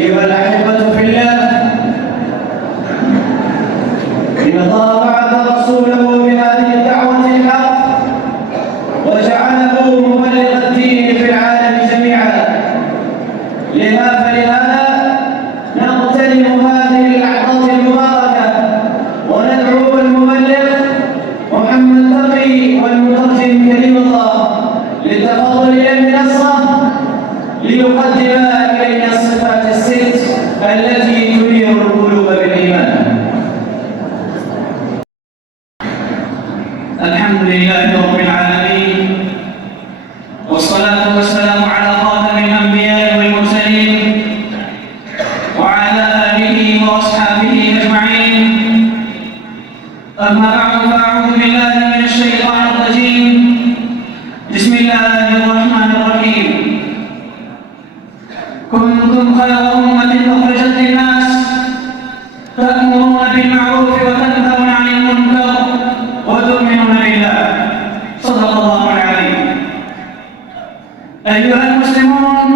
أيها الأحبة في الله، إن الله بعث رسوله بهذه الدعوة الحق وجعله مبلغ الدين في العالم جميعا. فلهذا نغتنم هذه اللحظات المباركة وندعو المبلغ محمد تقي والمترجم كريم الله للتفضل إلى المنصة ليقدم إلينا الصفات الست التي تنير القلوب بالإيمان. الحمد لله رب العالمين، والصلاة والسلام على خاتم الأنبياء والمرسلين وعلى آله وأصحابه أجمعين. أما بعد، فأعوذ بالله من الشيطان الرجيم. بسم الله الرحمن الرحيم. كنتم خير أمة أخرجت للناس تأمرون بالمعروف وتنهون عن المنكر وتؤمنون بالله. صدق الله العظيم. أيها المسلمون،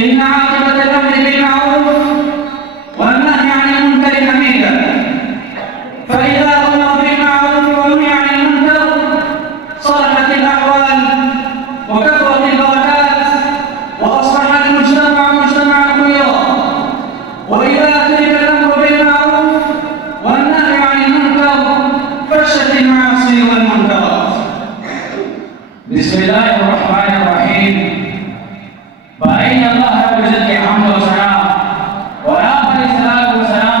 إن عاقبة الأمر بالمعروف والنهي عن المنكر حميدة، فإذا أمر بالمعروف ونهي عن المنكر صلحت الأحوال وكثرت البركات وأصبح المجتمع مجتمعا خيرا. وإذا ترك الأمر بالمعروف والنهي عن المنكر فشت المعاصي والمنكرات. بسم الله الرحمن الرحيم. فإن الله رب العزة حمد وثناء وآخر الصلاة والسلام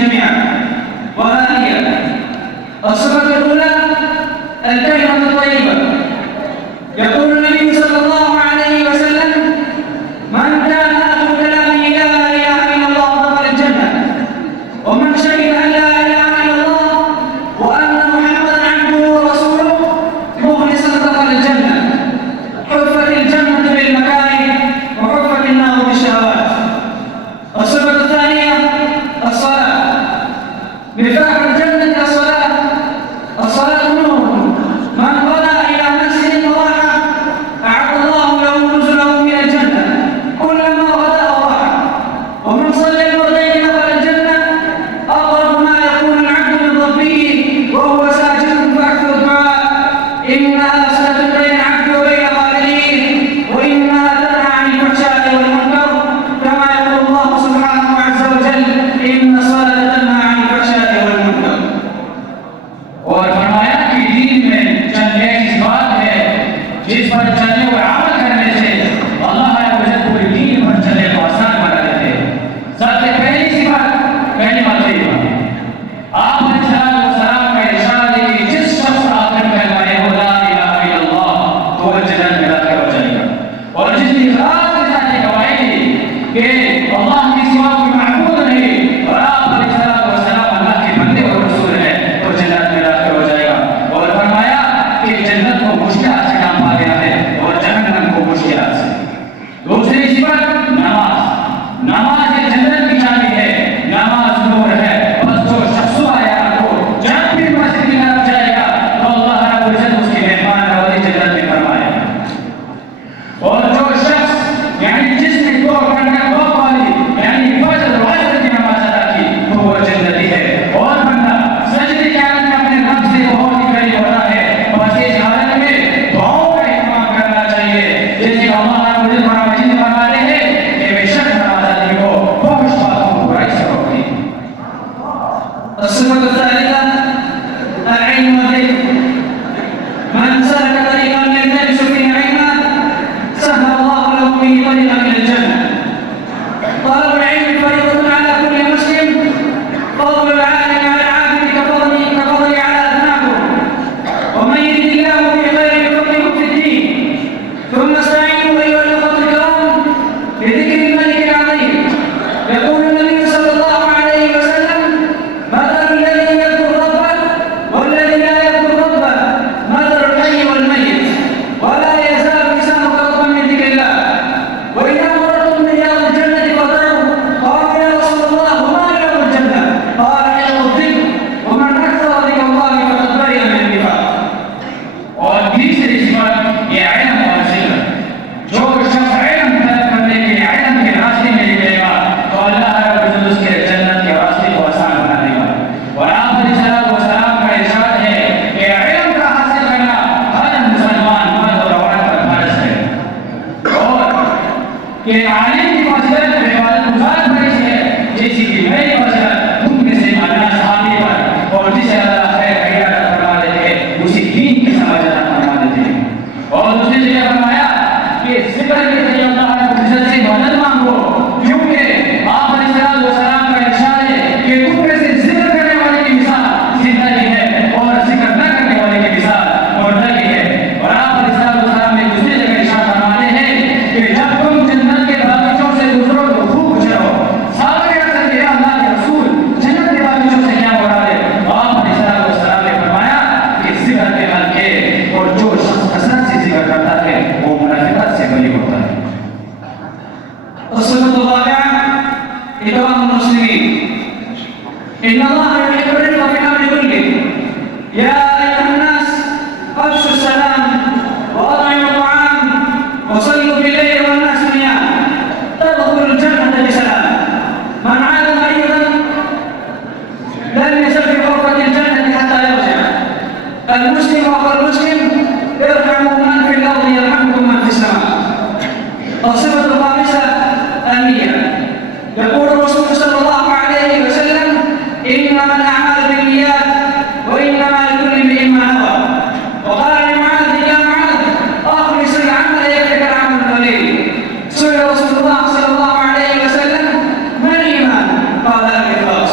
جميعا. وهي الصفة الأولى الكلمة الطيبة. يقول النبي صلى الله عليه وسلم: من كان آخر كلامه لا إله إلا الله دخل الجنة، ومن شهد أن لا إله إلا الله وأن محمدا عبده ورسوله مخلصا دخل الجنة. حفت الجنة بالمكاره وحفت النار بالشهوات. الصفة الثانية الصلاة. مفتاح الجنة الصلاة. الصلاة نور، من بنى إلى مسجد واحد أعد الله رواه مسلم ارحموا من في الأرض يرحمكم من في السماء. الصفة الخامسة النية. يقول الرسول صلى الله عليه وسلم إنما الأعمال بالنيات وإنما لكل امرئ ما نوى. وقال لمعاذ يا معاذ أخلص العمل يكفيك العمل القليل. سئل رسول الله صلى الله عليه وسلم ما الإيمان؟ قال الإخلاص.